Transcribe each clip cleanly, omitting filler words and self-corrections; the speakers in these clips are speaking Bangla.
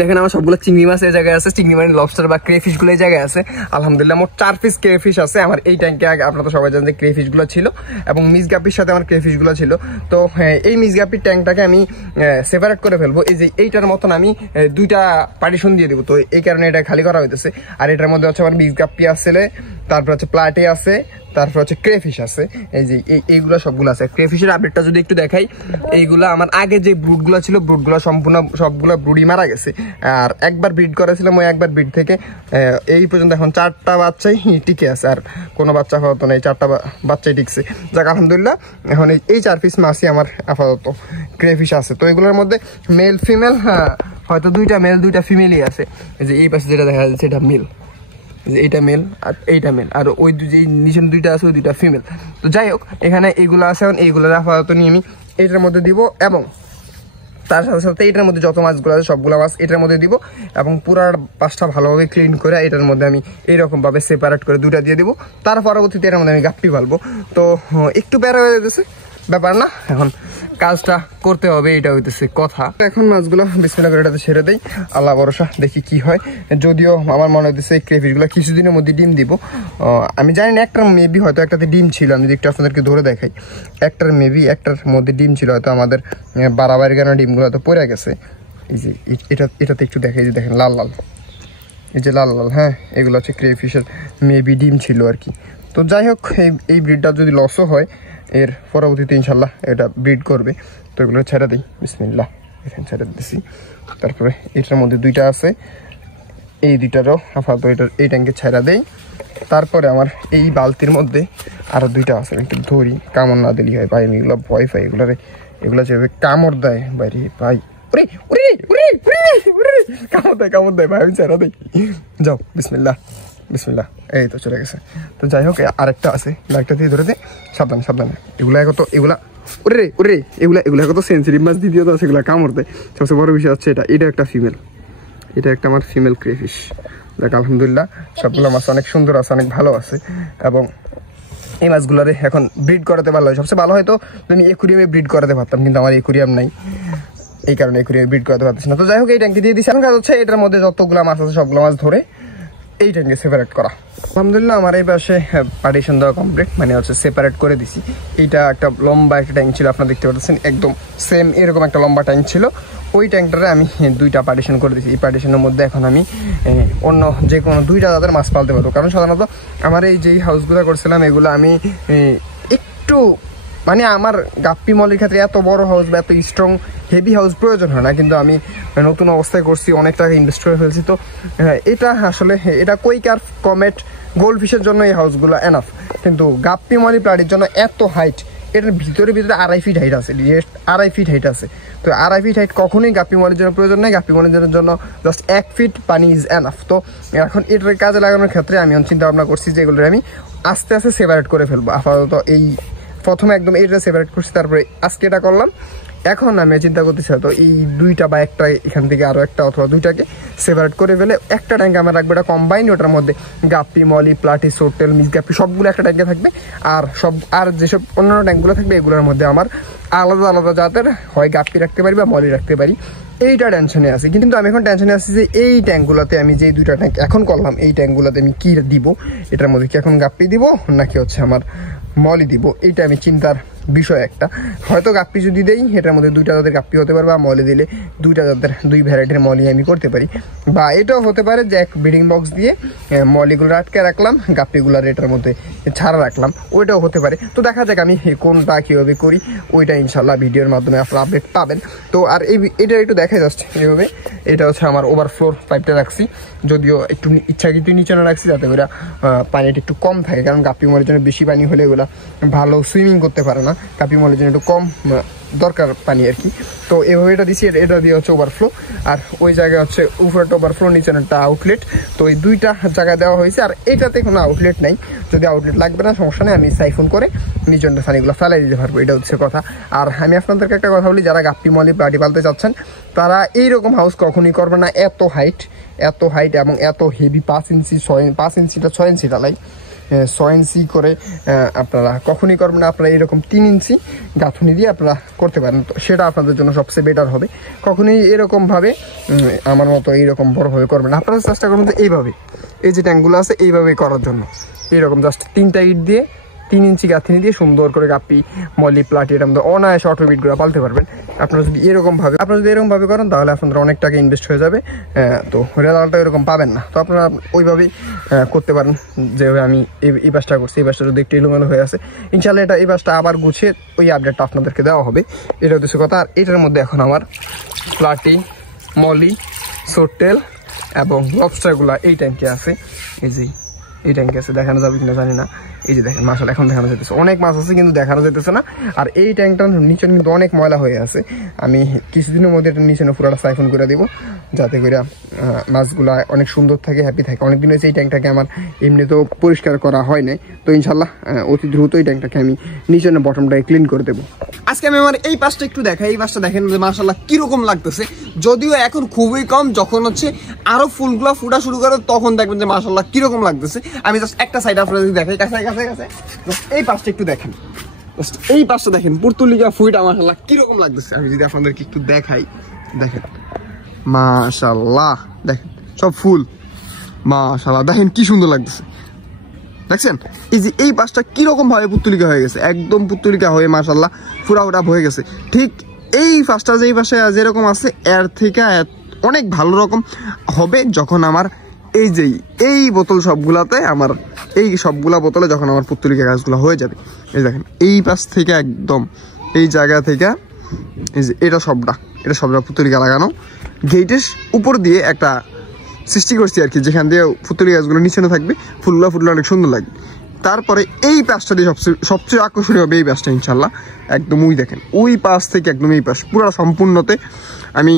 দেখেন আমার সবগুলো চিংড়ি মাছ এই জায়গায় আছে, চিংড়ি মানে লবস্টার বা ক্রেফিশ গুলো এই জায়গায় আছে। আলহামদুলিল্লাহ মোট 4 পিস ক্রেফিশ আছে আমার এই ট্যাঙ্কে। আগে আপনারা তো সবাই জানেন যে ক্রেফিশ গুলো ছিল এবং মিসগাপির সাথে আমার ক্রেফিশ গুলো ছিল। তো এই মিসগাপির ট্যাঙ্কটাকে আমি সেপারেট করে ফেলবো। এই যে এইটার মতন আমি দুইটা পার্টিশন দিয়ে দেবো, তো এই কারণে এটা খালি করা হইতেছে। আর এটার মধ্যে হচ্ছে আমার মিসগাপি আছে, তারপর হচ্ছে প্লাটে আছে, তারপর হচ্ছে ক্রেফিশ আছে। এই যে এইগুলো সবগুলো আছে। ক্রেফিশের আপডেটটা যদি একটু দেখাই, এইগুলো আমার আগে যে ব্রুডগুলো ছিল ব্রুডগুলো সম্পূর্ণ সবগুলো ব্রুডই মারা গেছে। আর একবার ব্রিড করেছিলাম, ওই একবার ব্রিড থেকে এই পর্যন্ত এখন 4টা বাচ্চাই টিকে আছে, আর কোনো বাচ্চা হতো না, এই 4টা বাচ্চাই টিকছে। যাক আলহামদুলিল্লাহ, এখন এই 4 পিস মাছই আমার আপাতত ক্রেফিশ আছে। তো এগুলোর মধ্যে মেল ফিমেল হয়তো 2টা মেল 2টা ফিমেলই আছে। এই যে এই পাশে যেটা দেখা যাচ্ছে এটা মেল, এইটা মেল আর এইটা মেল, আর ওই যে নিচের 2টা আছে ওই 2টা ফিমেল। তো যাই হোক, এখানে এইগুলো আছে, এখন এইগুলোর আপাতত নিয়ে আমি এইটার মধ্যে দিব, এবং তার সাথে সাথে এটার মধ্যে যত মাছগুলো আছে সবগুলো মাছ এটার মধ্যে দিব, এবং পুরা পাশটা ভালোভাবে ক্লিন করে এটার মধ্যে আমি এইরকম ভাবে সেপারেট করে 2টা দিয়ে দিব। তার পরবর্তীতে এটার মধ্যে আমি গাপ্পি ফেলবো। তো একটু বেড়া হয়ে যেতেছে ব্যাপার না, এখন কাজটা করতে হবে, এটা হইতেছে কথা। এখন মাছগুলো বিসমিল্লাহ করে এটাতে ছেড়ে দেই, আল্লাহ ভরসা, দেখি কি হয়। যদিও আমার মনে হইতেছে এই ক্রেফিশগুলো কিছুদিনের মধ্যে ডিম দিব। আমি জানি না, একটার মেবি হয়তো একটাতে ডিম ছিল, আমি যদি একটু আপনাদেরকে ধরে দেখাই, একটার মধ্যে ডিম ছিল, হয়তো আমাদের বাড়াবাড়ির কারণে ডিমগুলো হয়তো পড়ে গেছে। এই যে এটাতে একটু দেখাই, যে দেখেন লাল লাল, এই যে লাল লাল, হ্যাঁ এগুলো হচ্ছে ক্রেফিশের মেবি ডিম ছিল আর কি। তো যাই হোক, এই ব্রিডটা যদি লসও হয়, এর পরবর্তীতে ইনশাল্লাহ এটা ব্রিড করবে। তো এগুলো ছেড়ে দিই, বিসমিল্লাহ, এখানে ছেড়ে দিচ্ছি। তারপরে এটার মধ্যে 2টা আছে, এই 2টারও আপাতত এই ট্যাঙ্কে ছেড়া দেই। তারপরে আমার এই বালতির মধ্যে আরও 2টা আছে, একটু ধরি, কামড় না দিলি হয় ভাই, আমি এগুলো ভয় পাই, এগুলো যেভাবে কামড় দেয় বাইরে ভাই, কামড় দেয় ভাই, আমি ছেড়া দিই। যাও, বিসমিল্লাহ বিসমিল্লাহ, এই তো চলে গেছে। তো যাই হোক, আরেকটা আছে, লাইটটা দিয়ে ধরে দে, সাবধানে সাবধানে। এগুলো তো সেন্সিটিভ মাছ, দ্বিতীয়ত সেগুলো কামড় দেয়। সবচেয়ে বড় বিষয় হচ্ছে এটা একটা ফিমেল, এটা একটা আমার ফিমেল ক্রেফিশ। দেখ আলহামদুলিল্লাহ সবগুলো মাছ অনেক সুন্দর আছে, অনেক ভালো আছে, এবং এই মাছগুলোরে এখন ব্রিড করাতে ভালো হয়। সবচেয়ে ভালো হয়তো আমি একুরিয়ামে ব্রিড করাতে পারতাম, কিন্তু আমার একুরিয়াম নাই, এই কারণে একুরিয়ামে ব্রিড করাতে পারতেছি না। তো যাই হোক, এই ট্যাঙ্কি দিয়ে দিচ্ছি। এখন কাজ হচ্ছে এটার মধ্যে যতগুলো মাছ আছে সবগুলো মাছ ধরে এই ট্যাঙ্কে সেপারেট করা। আলহামদুলিল্লাহ আমার এই পাশে পার্টিশন দেওয়া কমপ্লিট, মানে হচ্ছে সেপারেট করে দিছি। এইটা একটা লম্বা একটা ট্যাঙ্ক ছিল, আপনারা দেখতে পাচ্ছেন একদম সেম এরকম একটা লম্বা ট্যাঙ্ক ছিল। ওই ট্যাঙ্কটারে আমি 2টা পার্টিশন করে দিছি। এই পার্টিশনের মধ্যে এখন আমি অন্য যে কোনো 2টা জাতের মাছ পালতে পারবো। কারণ সাধারণত আমার এই যেই হাউসগুলো করছিলাম এগুলো আমি একটু মানে আমার গাপ্পি মলের ক্ষেত্রে এত বড় হাউস বা এত স্ট্রং হেভি হাউস প্রয়োজন হয় না, কিন্তু আমি নতুন অবস্থায় করছি, অনেক টাকা ইনভেস্ট করে ফেলছি। তো এটা আসলে এটা কুইকার কমেট গোল্ড ফিশের জন্য এই হাউসগুলো এনাফ, কিন্তু গাপ্পি মলি প্লাটির জন্য এত হাইট, এটার ভিতরে 2.5 ফিট হাইট আছে, 2.5 ফিট হাইট আছে। তো 2.5 ফিট হাইট কখনোই গাপ্পি মলির জন্য প্রয়োজন নেই, গাপ্পি মলির জন্য জাস্ট 1 ফিট পানি ইজ এনাফ। তো এখন এটার কাজে লাগানোর ক্ষেত্রে আমি চিন্তা ভাবনা করছি যে এগুলো আমি আস্তে আস্তে সেপারেট করে ফেলবো। আপাতত এই প্রথমে একদম এইটা সেপারেট করছি, তারপরে আজকে এটা করলাম। এখন আমি চিন্তা করতেছি হয়তো এই 2টা বা একটা এখান থেকে আরও একটা অথবা 2টাকে সেপারেট করে ফেলে একটা ট্যাঙ্কে আমরা রাখবো, এটা কম্বাইন, ওটার মধ্যে গাপ্পি মলি প্লাটি সোটেল মিসগাপ্পি সবগুলো একটা ট্যাঙ্কে থাকবে। আর যেসব অন্যান্য ট্যাঙ্কগুলো থাকবে এগুলোর মধ্যে আমার আলাদা আলাদা জাতের হয় গাপ্পি রাখতে পারি বা মলি রাখতে পারি। এইটা টেনশনে আছি, কিন্তু আমি এখন টেনশনে আছি যে এই ট্যাঙ্কগুলোতে আমি যে 2টা ট্যাঙ্ক এখন করলাম এই ট্যাঙ্কগুলোতে আমি কি দিব, এটার মধ্যে কি এখন গাপ্পি দিব নাকি হচ্ছে আমার মলি দিব, এইটা আমি চিন্তার বিষয় একটা। হয়তো গাপ্পি যদি দেই এটার মধ্যে 2টা জাতের গাপ্পি হতে পারে, বা মলি দিলে 2টা জাতের 2 ভ্যারাইটির মলি আমি করতে পারি, বা এটাও হতে পারে যে এক ব্রিডিং বক্স দিয়ে মলিগুলো আটকে রাখলাম, গাপ্পিগুলার এটার মধ্যে ছাড়া রাখলাম, ওইটাও হতে পারে। তো দেখা যাক আমি কোনটা কীভাবে করি, ওইটা ইনশাল্লাহ ভিডিওর মাধ্যমে আপনারা আপডেট পাবেন। তো আর এটা একটু দেখা যাচ্ছে এইভাবে, এটা হচ্ছে আমার ওভারফ্লোর পাইপটা রাখছি, যদিও একটু ইচ্ছাকৃত নিচে না রাখছি যাতে করে পানিটা একটু কম থাকে, কারণ গাপ্পি মলের জন্য বেশি পানি হলে এগুলো ভালো সুইমিং করতে পারে না, গাপ্পি মলের জন্য একটু কম দরকার পানি আর কি। তো এভাবে এটা দিচ্ছি, এটা দিয়ে হচ্ছে ওভারফ্লো, আর ওই জায়গায় হচ্ছে উপরেটা ওভারফ্লো, নিচের একটা আউটলেট। তো এই 2টা জায়গায় দেওয়া হয়েছে, আর এটাতে কোনো আউটলেট নাই, যদি আউটলেট লাগবে না সমস্যা নেই, আমি সাইফোন করে নিচের পানিগুলো ফেলাই দিতে পারবো, এটা হচ্ছে কথা। আর আমি আপনাদেরকে একটা কথা বলি, যারা গাপ্পি মলি প্লাটি পালতে চাচ্ছেন তারা এইরকম হাউস কখনই করবে না, এত হাইট এবং এত হেভি 5 ইঞ্চি 5 ইঞ্চিটা 6 ইঞ্চি ঢালাই, 6 ইঞ্চি করে আপনারা কখনই করবেন না, আপনারা এরকম 3 ইঞ্চি গাঁথনি দিয়ে আপনারা করতে পারেন, তো সেটা আপনাদের জন্য সবচেয়ে বেটার হবে। কখনোই এরকমভাবে আমার মতো এইরকম বড়োভাবে করবেন না, আপনারা চেষ্টা করবেন যে এইভাবে, এই যে ট্যাঙ্কগুলো আছে এইভাবেই করার জন্য। এইরকম জাস্ট 3টা ইট দিয়ে 3 ইঞ্চি গাঁথনি দিয়ে সুন্দর করে গাপ্পি মলি প্লাটি এরকম অনায়াসে অটোমেটিকগুলো পালতে পারবেন। আপনারা যদি এরকমভাবে করেন তাহলে আপনাদের অনেক টাকা ইনভেস্ট হয়ে যাবে, তো রেজাল্টটা এরকম পাবেন না। তো আপনারা ওইভাবেই করতে পারেন, যেভাবে আমি এই বাসটা করছি। এই বাসটা যদি একটু এলোমেলো হয়ে আছে, ইনশাল্লাহ এই বাসটা আবার গুছিয়ে ওই আপডেটটা আপনাদেরকে দেওয়া হবে। এটা হচ্ছে কথা। আর এটার মধ্যে এখন আমার প্লাটি, মলি, সোটেল এবং লবস্টারগুলা এই ট্যাঙ্কে আছে। এই ট্যাঙ্কে আছে, দেখানো যাবে কিনা জানি না। এই যে দেখেন মাশাআল্লাহ এখন দেখানো যেতেছে, অনেক মাছ আছে কিন্তু দেখানো যেতেছে না। আর এই ট্যাঙ্কটার নিচে কিন্তু অনেক ময়লা হয়ে আছে, আমি কিছুদিনের মধ্যে এটা নিচে পুরোটা সাইফন করে দিব, যাতে করে মাছগুলা অনেক সুন্দর থাকে, হ্যাপি থাকে। অনেকদিন হয়েছে এই ট্যাঙ্কটাকে আমার এমনিতেও পরিষ্কার করা হয় নাই, তো ইনশাল্লাহ অতি দ্রুত এই ট্যাঙ্কটাকে আমি নিচে বটমটাকে ক্লিন করে দেবো। আজকে আমি আমার এই পাশটা একটু দেখাই। এই পাশটা দেখেন যে মাশাআল্লাহ কিরকম লাগতেছে, যদিও এখন খুবই কম, যখন হচ্ছে আরো ফুলগুলো ফুটা শুরু করে তখন দেখবেন যে মাশাআল্লাহ কিরকম লাগতেছে। আমি জাস্ট একটা সাইড আপনাদের দেখাই, কাছে এই পাশটা একটু দেখেন, এই পাশটা দেখেন পুর্তুলিকা ফুইটা মাশাআল্লাহ কিরকম লাগতেছে। আমি যদি আপনাদেরকে একটু দেখাই, দেখেন মাশাআল্লাহ, দেখেন সব ফুল, মাশাআল্লাহ দেখেন কি সুন্দর লাগতেছে। দেখছেন এই যে এই পাশটা কিরকম ভাবে পুত্তলিকা হয়ে গেছে, একদম পুত্তলিকা হয়ে মাশাআল্লাহ পুরা ওটা হয়ে গেছে। ঠিক এই পাশটা যে এই পাশে যেরকম আছে এর থেকে অনেক ভালো রকম হবে যখন আমার এই বোতল সবগুলাতে আমার এই সবগুলা বোতলে যখন আমার পুত্তলিকা গাছগুলো হয়ে যাবে। এই দেখেন এই পাশ থেকে একদম এই জায়গা থেকে এই যে এটা সবটা পুত্তলিকা লাগানো, গেটের উপর দিয়ে একটা সৃষ্টি করছি আর কি, যেখান দিয়ে পুত্তলিকা গাছগুলো নিচে থাকবে, ফুলগুলো ফুটলে অনেক সুন্দর লাগবে। তারপরে এই পাশটা দিয়ে সবচেয়ে আকর্ষণীয় হবে এই পাশটা ইনশাল্লাহ। একদম ওই দেখেন ওই পাশ থেকে একদম এই পাশ পুরো সম্পূর্ণতে আমি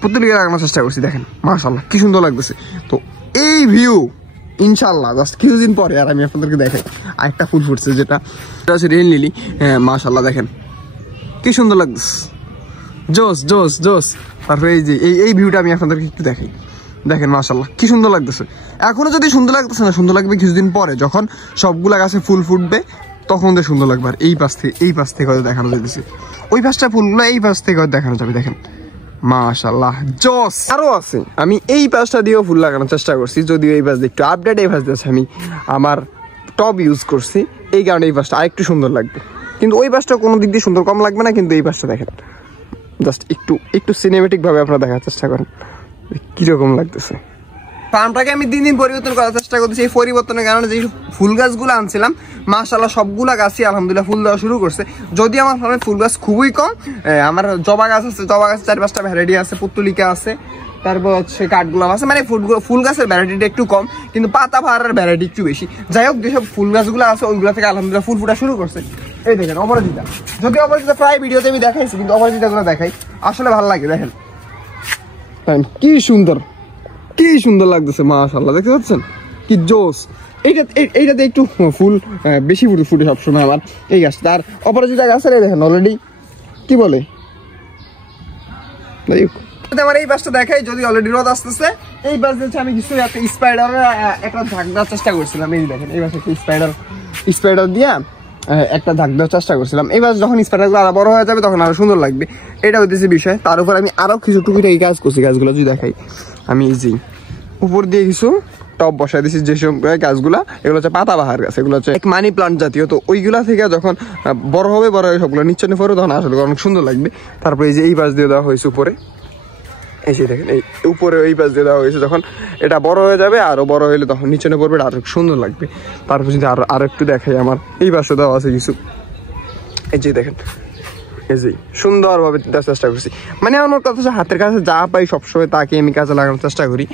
পুত্তলিকা লাগানোর চেষ্টা করছি। দেখেন মাশাআল্লাহ কি সুন্দর লাগতেছে। তো এই ভিউ ইনশাল্লাহ জাস্ট কিছুদিন পরে আর আমি আপনাদেরকে দেখাই। আরেকটা ফুল ফুটছে যেটা হচ্ছে রেইন লিলি, মাশাআল্লাহ দেখেন কি সুন্দর লাগতেছে, জোস জোস জোস। তারপরে এই যে এই ভিউটা আমি আপনাদেরকে একটু দেখাই, দেখেন মাশাআল্লাহ কি সুন্দর লাগতেছে। এখনো যদি সুন্দর লাগতেছে না, সুন্দর লাগবে কিছুদিন পরে যখন সবগুলা গাছে ফুল ফুটবে, তখন তো সুন্দর লাগবে। আর এই পাশ থেকে হয়তো দেখানো যাইতেছে, ওই পাশটা ফুলগুলো এই পাশ থেকে হয়তো দেখানো যাবে। দেখেন মাশাআল্লাহ জোস। আরো আছে, আমি এই পাশটা দিয়েও ফুল লাগানোর চেষ্টা করছি, যদিও এই পাশ দিয়ে একটু আপডেট, এই পাশ দিয়ে আমি আমার টব ইউজ করছি, এই কারণে এই পাশটা আরেকটু সুন্দর লাগবে। কিন্তু ওই পাশটা কোনো দিক দিয়ে সুন্দর কম লাগবে না, কিন্তু এই পাশটা দেখেন জাস্ট একটু সিনেমেটিক ভাবে আপনারা দেখার চেষ্টা করেন কিরকম লাগতেছে। ফার্মটাকে আমি দিন পরিবর্তন করার চেষ্টা করতেছি। এই পরিবর্তনের কারণে যে ফুল গাছগুলো আনছিলাম মাশাআল্লাহ সবগুলা গাছই আলহামদুলিল্লাহ ফুল দেওয়া শুরু করছে। যদি আমার ফার্মে ফুল গাছ খুবই কম, আমার জবা গাছ আছে, জবা গাছ 4-5টা ভ্যারাইটি আছে, পুত্তলিকা আছে, তারপর হচ্ছে কাঠগোলাপ আছে, মানে ফুল গাছের ভ্যারাইটিটা একটু কম, কিন্তু পাতা ভাড়ার ভ্যারাইটি একটু বেশি। যাই হোক, যেসব ফুল গাছগুলো আছে ওইগুলো থেকে আলহামদুলিল্লাহ ফুল ফুটা শুরু করছে। এই দেখেন অপরাজিতা, যদি অপরাজিতা প্রায় ভিডিওতে আমি দেখাইছি, কিন্তু অপরাজিতাগুলো দেখাই আসলে ভালো লাগে। দেখেন কি সুন্দর লাগতেছে মাশাআল্লাহ, দেখতে পাচ্ছেন কি জোস। এইটাতে একটু ফুল বেশি ফুটে সবসময় আমার এই গাছটা। আর অপরাজিতা গাছের এই দেখেন অলরেডি কি বলে, আমার এই পাশটা দেখাই, যদি অলরেডি রোদ আসতেছে। এই পাশ দিচ্ছে আমি কিছু একটা স্পাইডারের একটা ঝাঁক দেওয়ার চেষ্টা করছিলাম। এই দেখেন এই পাশে একটা স্পাইডার দিয়া একটা ঝাঁক দেওয়ার চেষ্টা করছিলাম। এই পাশে যখন স্পাইডারগুলো আরো বড় হয়ে যাবে তখন আরো সুন্দর লাগবে, এটা হইতেছে বিষয়। তার উপর আমি আরো কিছু টুকিটাকি কাজ করছি। গাছগুলো যদি দেখাই, আমি ইজি উপর দিয়ে কিছু টব বসাই দিচ্ছি, যেসব গাছগুলা এগুলো হচ্ছে পাতাবাহার গাছ, এগুলো হচ্ছে এক মানি প্লান্ট জাতীয়। তো ওইগুলা থেকে যখন বড় হবে সবগুলো নিচে পরে তখন আসলে অনেক সুন্দর লাগবে। তারপরে এই যে এই পাশ দিয়ে দেওয়া হয়েছে উপরে, এই যে দেখেন এই উপরে এই পাশ দিয়ে দেওয়া হয়েছে, যখন এটা বড় হয়ে যাবে আরো বড় হলে তখন নিচে পড়বে, আরো সুন্দর লাগবে। তারপর যদি আরো একটু দেখাই, আমার এই পাশে দেওয়া আছে কিছু, এই যে দেখেন এই যে সুন্দরভাবে দেওয়ার চেষ্টা করছি। মানে আমার কথা হচ্ছে হাতের কাছে যা পাই সবসময় তাকে আমি কাজে লাগানোর চেষ্টা করি।